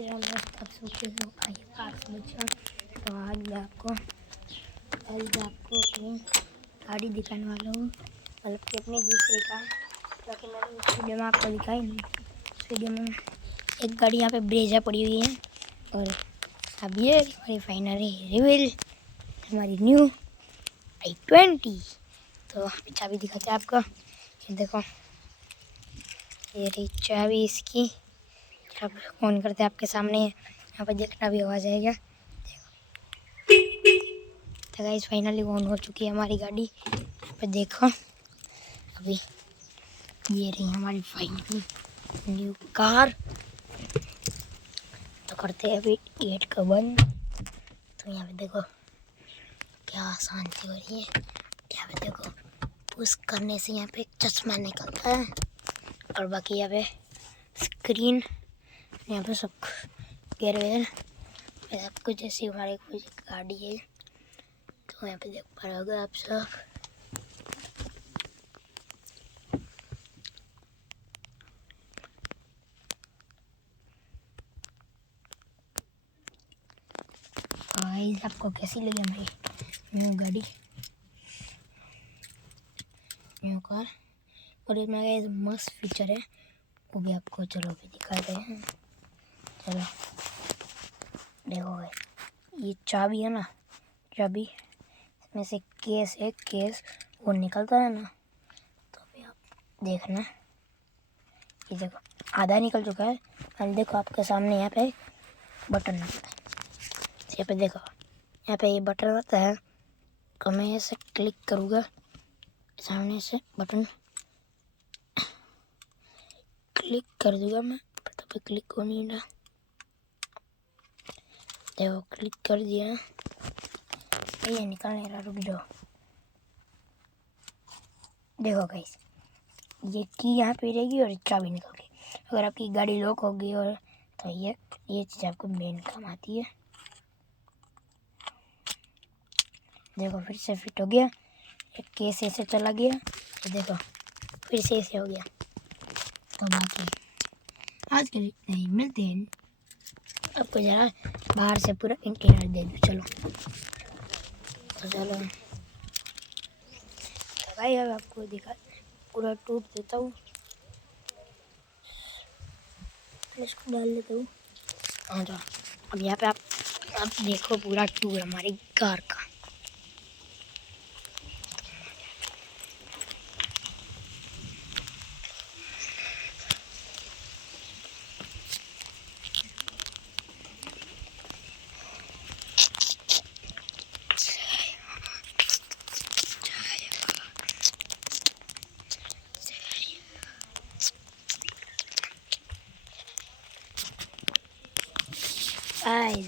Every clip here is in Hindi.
राम आप सोचे तो आइए पास बच्चों। तो आज मैं आपको अपनी गाड़ी दिखाने वाला हूँ, मतलब कि अपनी दूसरी कार, ताकि मैंने उस वीडियो में आपको दिखाई नहीं। उस वीडियो में एक गाड़ी यहाँ पे ब्रेजा पड़ी हुई है और अब ये हमारी फाइनली रिवील हमारी न्यू i20। तो अभी चाबी दिखाते हैं आपको, ये देखो ये रही चाबी इसकी। अब ऑन करते हैं आपके सामने, यहाँ पर देखना भी आ जाएगा। तो गाइस फाइनली ऑन हो चुकी है हमारी गाड़ी। यहाँ पे देखो अभी ये रही हमारी फाइनली न्यू कार। तो करते हैं अभी गेट का बंद। तो यहाँ पे देखो क्या शांति हो रही है। यहाँ पे देखो पुश करने से यहाँ पे चश्मा निकलता है और बाकी यहाँ पे स्क्रीन, यहाँ पे सब गेयर वेयर सब कुछ जैसी हमारी कोई गाड़ी है। तो यहाँ पे देख पा रहे होगे आप सब। गाइस आपको कैसी लगी हमारी न्यू गाड़ी, न्यू कार। और इसमें गाइस मस्त फीचर है, वो भी आपको चलो भी दिखाते हैं। चलो देखो गाइस, ये चाबी है ना, चाबी इसमें से केस है, केस वो निकलता है ना। तो अभी आप देखना, ये देखो आधा निकल चुका है और देखो आपके सामने यहाँ पे बटन लगता है। यहाँ पे देखो, यहाँ पे ये बटन रहता है। तो मैं ऐसे क्लिक करूँगा, सामने से बटन क्लिक कर दूँगा मैं, तो पे क्लिक हो नहीं रहा। देखो क्लिक कर दिया, ये निकल नहीं रहा, रुक जाओ। देखो गाइस ये की यहाँ पे रहेगी और चाबी निकल गई। अगर आपकी गाड़ी लॉक होगी और तो ये चीज़ आपको मेन काम आती है। देखो फिर से फिट हो गया, एक केस ऐसे चला गया, तो देखो फिर से ऐसे हो गया। तो बाकी आज के लिए नहीं, मिलते हैं। आपको ज़रा बाहर से पूरा इंटीरियर दे दूँ, चलो। तो चलो भाई अब आपको दिखा पूरा टूट देता हूँ, इसको डाल देता हूँ। हाँ तो अब यहाँ पे आप देखो पूरा टूर हमारी कार का।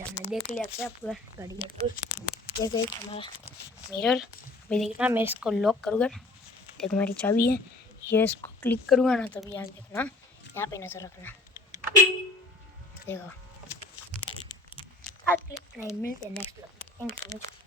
हमने देख लिया क्या पूरा गाड़ी का टूर। देखो एक हमारा मिरर, अभी देखना मैं इसको लॉक करूँगा, देखो मेरी चाबी है, ये इसको क्लिक करूँगा ना, तभी यहाँ देखना, यहाँ पे नजर रखना। देखो आज क्लिक नहीं, मिलते हैं next. Thank you so much.